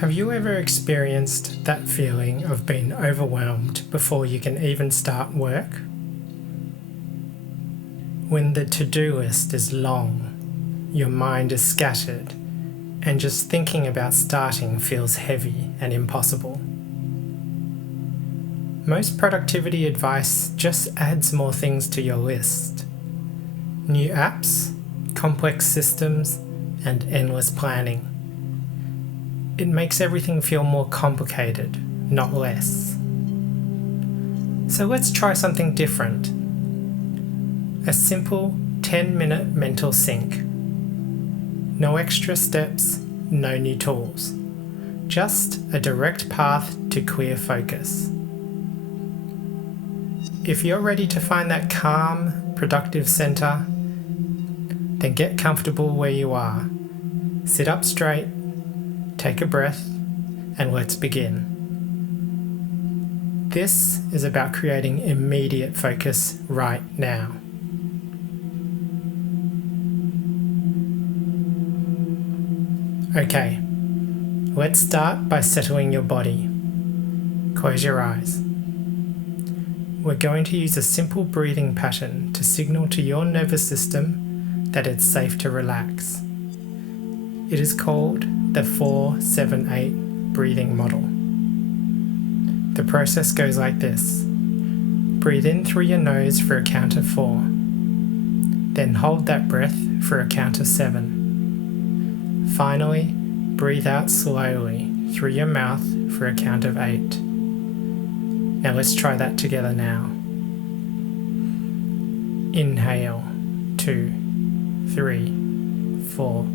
Have you ever experienced that feeling of being overwhelmed before you can even start work? When the to-do list is long, your mind is scattered, and just thinking about starting feels heavy and impossible. Most productivity advice just adds more things to your list. New apps, complex systems, and endless planning. It makes everything feel more complicated, not less. So let's try something different. A simple 10-minute mental sync. No extra steps, no new tools. Just a direct path to clear focus. If you're ready to find that calm, productive center, then get comfortable where you are. Sit up straight, take a breath, and let's begin. This is about creating immediate focus right now. Okay, let's start by settling your body. Close your eyes. We're going to use a simple breathing pattern to signal to your nervous system that it's safe to relax. It is called the 4-7-8 breathing model. The process goes like this. Breathe in through your nose for a count of 4. Then hold that breath for a count of 7. Finally, breathe out slowly through your mouth for a count of 8. Now let's try that together now. Inhale, 2, 3, 4.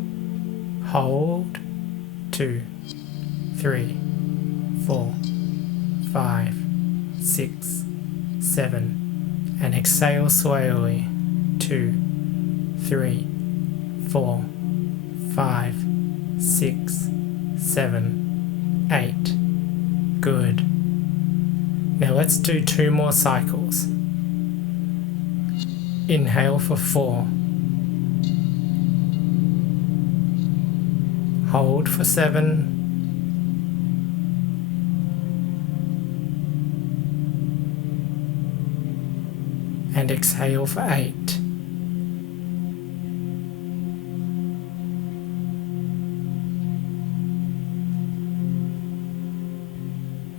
Hold, 2, 3, 4, 5, 6, 7. And exhale slowly, 2, 3, 4, 5, 6, 7, 8. Good. Now let's do 2 more cycles. Inhale for 4. Hold for 7. And exhale for 8.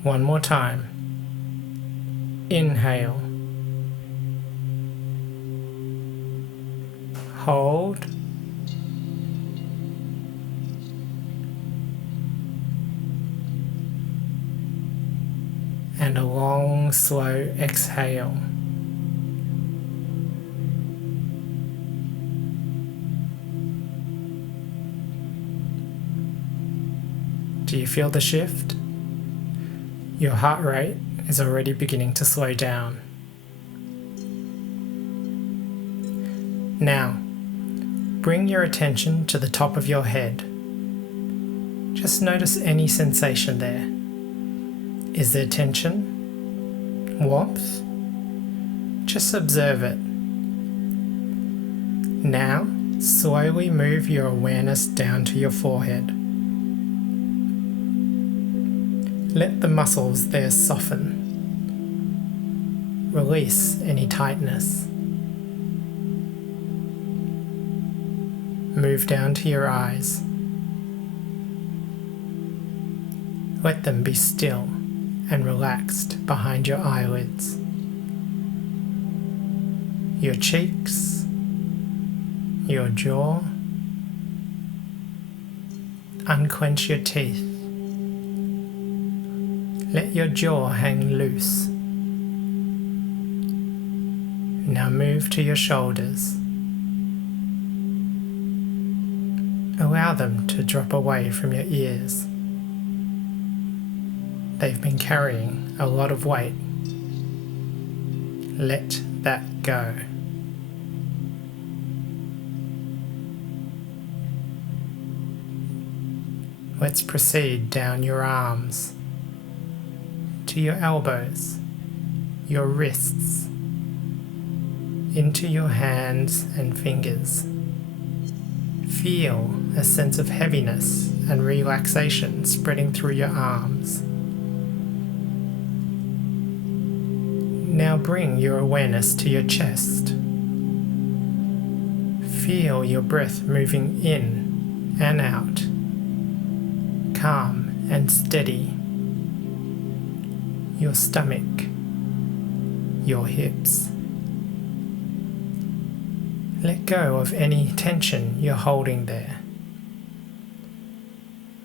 One more time. Inhale. Hold. And a long, slow exhale. Do you feel the shift? Your heart rate is already beginning to slow down. Now, bring your attention to the top of your head. Just notice any sensation there. Is there tension? Warmth? Just observe it. Now, slowly move your awareness down to your forehead. Let the muscles there soften. Release any tightness. Move down to your eyes. Let them be still and relaxed behind your eyelids. Your cheeks, your jaw. Unclench your teeth. Let your jaw hang loose. Now move to your shoulders. Allow them to drop away from your ears. They've been carrying a lot of weight. Let that go. Let's proceed down your arms, to your elbows, your wrists, into your hands and fingers. Feel a sense of heaviness and relaxation spreading through your arms. Now bring your awareness to your chest. Feel your breath moving in and out, calm and steady. Your stomach, your hips. Let go of any tension you're holding there.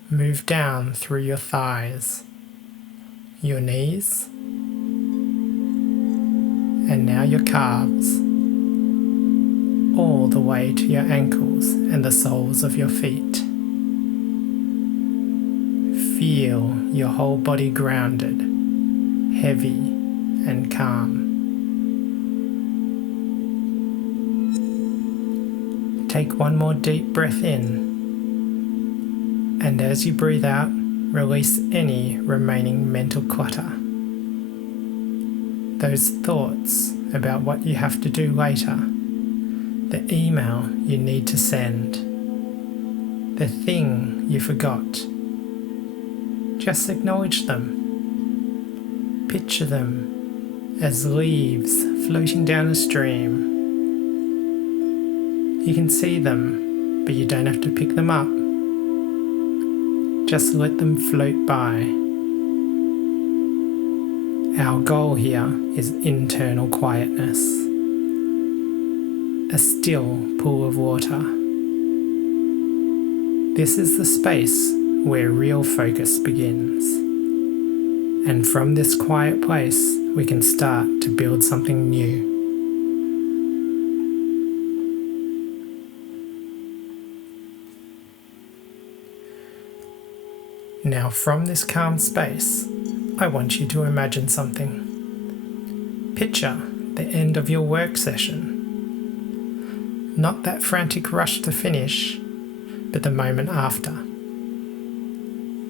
Move down through your thighs, your knees, and now your calves, all the way to your ankles and the soles of your feet. Feel your whole body grounded, heavy and calm. Take one more deep breath in, and as you breathe out, release any remaining mental clutter. Those thoughts about what you have to do later, the email you need to send, the thing you forgot. Just acknowledge them. Picture them as leaves floating down a stream. You can see them, but you don't have to pick them up. Just let them float by. Our goal here is internal quietness. A still pool of water. This is the space where real focus begins. And from this quiet place, we can start to build something new. Now, from this calm space, I want you to imagine something. Picture the end of your work session. Not that frantic rush to finish, but the moment after.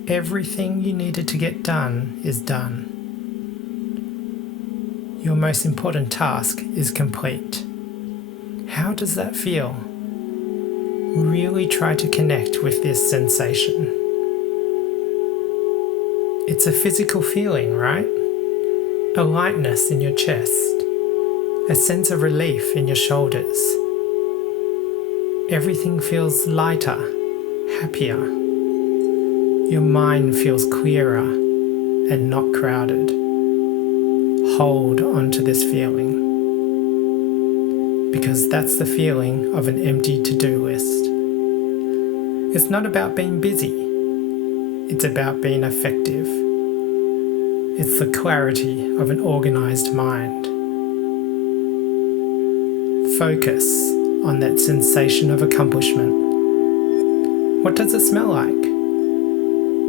Everything you needed to get done is done. Your most important task is complete. How does that feel? Really try to connect with this sensation. It's a physical feeling, right? A lightness in your chest, a sense of relief in your shoulders. Everything feels lighter, happier. Your mind feels clearer and not crowded. Hold on to this feeling, because that's the feeling of an empty to-do list. It's not about being busy. It's about being effective. It's the clarity of an organized mind. Focus on that sensation of accomplishment. What does it smell like?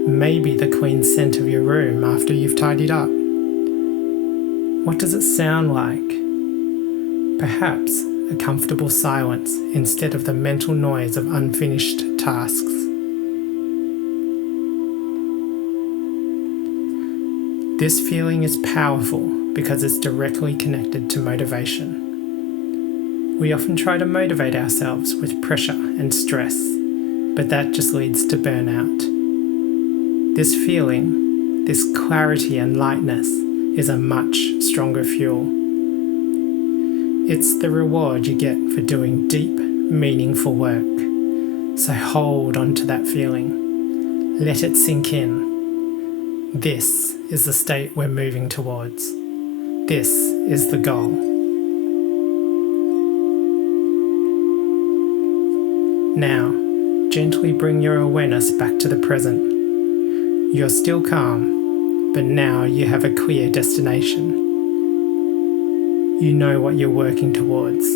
Maybe the clean scent of your room after you've tidied up. What does it sound like? Perhaps a comfortable silence instead of the mental noise of unfinished tasks. This feeling is powerful because it's directly connected to motivation. We often try to motivate ourselves with pressure and stress, but that just leads to burnout. This feeling, this clarity and lightness, is a much stronger fuel. It's the reward you get for doing deep, meaningful work. So hold on to that feeling. Let it sink in. This is the state we're moving towards. This is the goal. Now, gently bring your awareness back to the present. You're still calm, but now you have a clear destination. You know what you're working towards.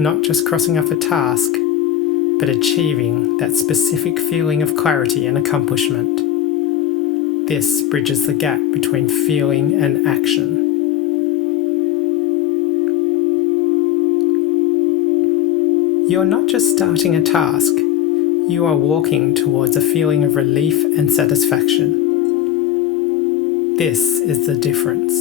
Not just crossing off a task, but achieving that specific feeling of clarity and accomplishment. This bridges the gap between feeling and action. You're not just starting a task, you are walking towards a feeling of relief and satisfaction. This is the difference.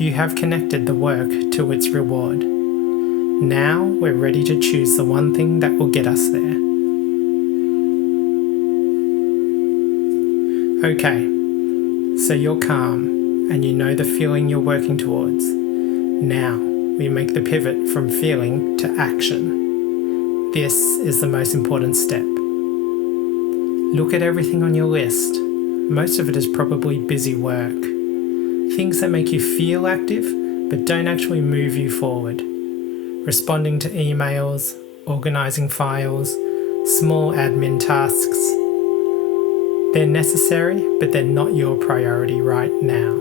You have connected the work to its reward. Now we're ready to choose the one thing that will get us there. Okay, so you're calm and you know the feeling you're working towards. Now we make the pivot from feeling to action. This is the most important step. Look at everything on your list. Most of it is probably busy work. Things that make you feel active but don't actually move you forward. Responding to emails, organising files, small admin tasks. They're necessary, but they're not your priority right now.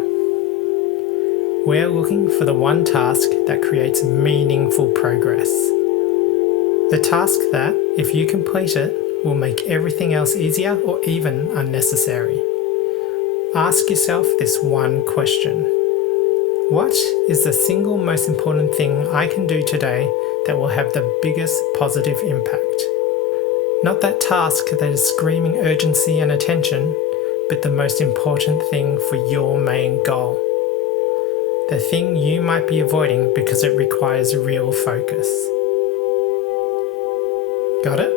We're looking for the one task that creates meaningful progress. The task that, if you complete it, will make everything else easier or even unnecessary. Ask yourself this one question. What is the single most important thing I can do today that will have the biggest positive impact? Not that task that is screaming urgency and attention, but the most important thing for your main goal. The thing you might be avoiding because it requires real focus. Got it?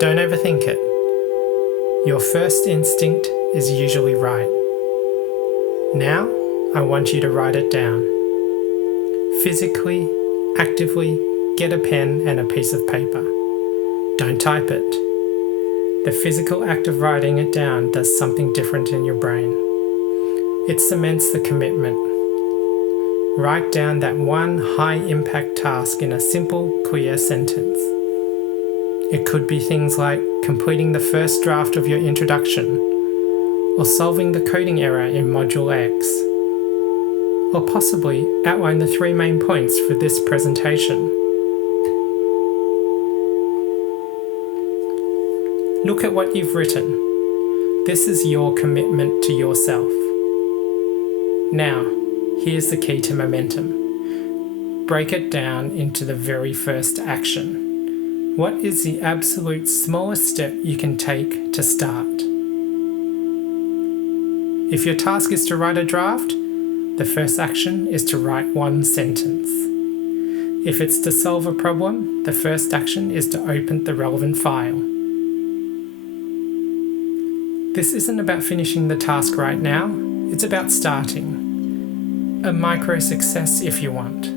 Don't overthink it. Your first instinct is usually right. Now, I want you to write it down. Physically, actively, get a pen and a piece of paper. Don't type it. The physical act of writing it down does something different in your brain. It cements the commitment. Write down that one high-impact task in a simple, clear sentence. It could be things like completing the first draft of your introduction, or solving the coding error in Module X, or possibly outline the 3 main points for this presentation. Look at what you've written. This is your commitment to yourself. Now, here's the key to momentum. Break it down into the very first action. What is the absolute smallest step you can take to start? If your task is to write a draft, the first action is to write 1 sentence. If it's to solve a problem, the first action is to open the relevant file. This isn't about finishing the task right now, it's about starting. A micro success if you want.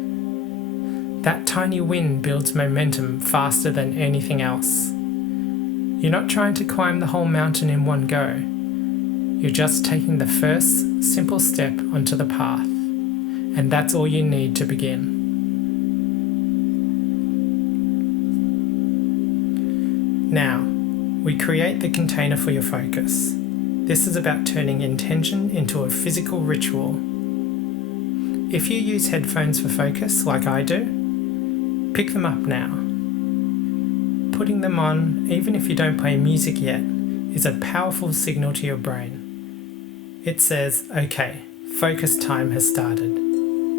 That tiny win builds momentum faster than anything else. You're not trying to climb the whole mountain in one go. You're just taking the first simple step onto the path, and that's all you need to begin. Now, we create the container for your focus. This is about turning intention into a physical ritual. If you use headphones for focus, like I do, pick them up now. Putting them on, even if you don't play music yet, is a powerful signal to your brain. It says, okay, focus time has started.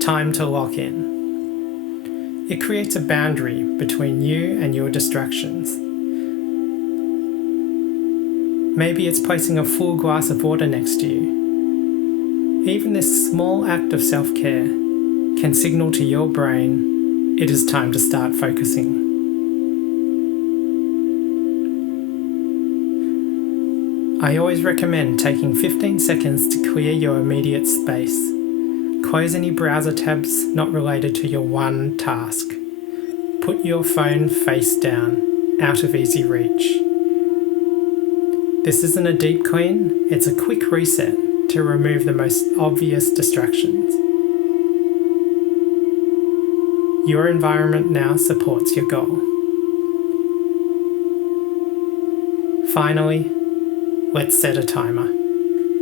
Time to lock in. It creates a boundary between you and your distractions. Maybe it's placing a full glass of water next to you. Even this small act of self-care can signal to your brain it is time to start focusing. I always recommend taking 15 seconds to clear your immediate space. Close any browser tabs not related to your one task. Put your phone face down, out of easy reach. This isn't a deep clean, it's a quick reset to remove the most obvious distractions. Your environment now supports your goal. Finally, let's set a timer.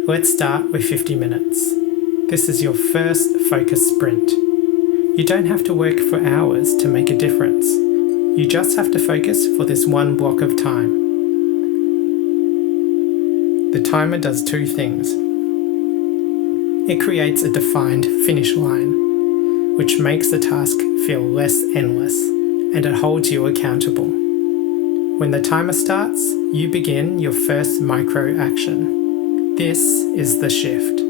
Let's start with 50 minutes. This is your first focus sprint. You don't have to work for hours to make a difference. You just have to focus for this one block of time. The timer does 2 things. It creates a defined finish line, which makes the task feel less endless, and it holds you accountable. When the timer starts, you begin your first micro action. This is the shift.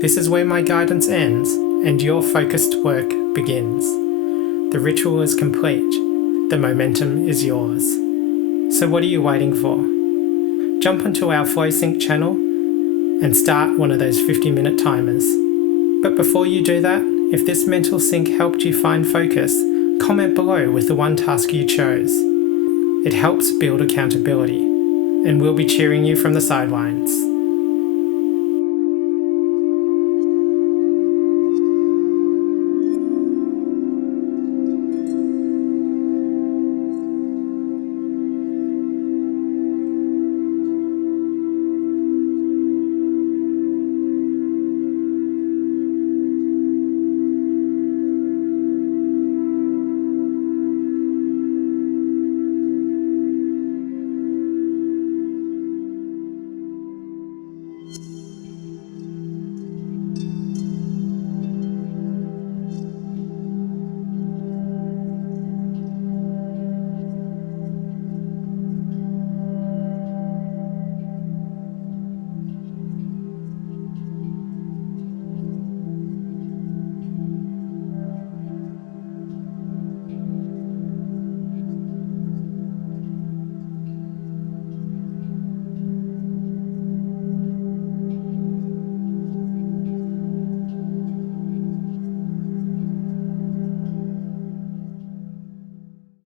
This is where my guidance ends and your focused work begins. The ritual is complete. The momentum is yours. So what are you waiting for? jump onto our FlowSync channel and start one of those 50-minute timers. But before you do that, if this mental sync helped you find focus, comment below with the one task you chose. It helps build accountability, and we'll be cheering you from the sidelines.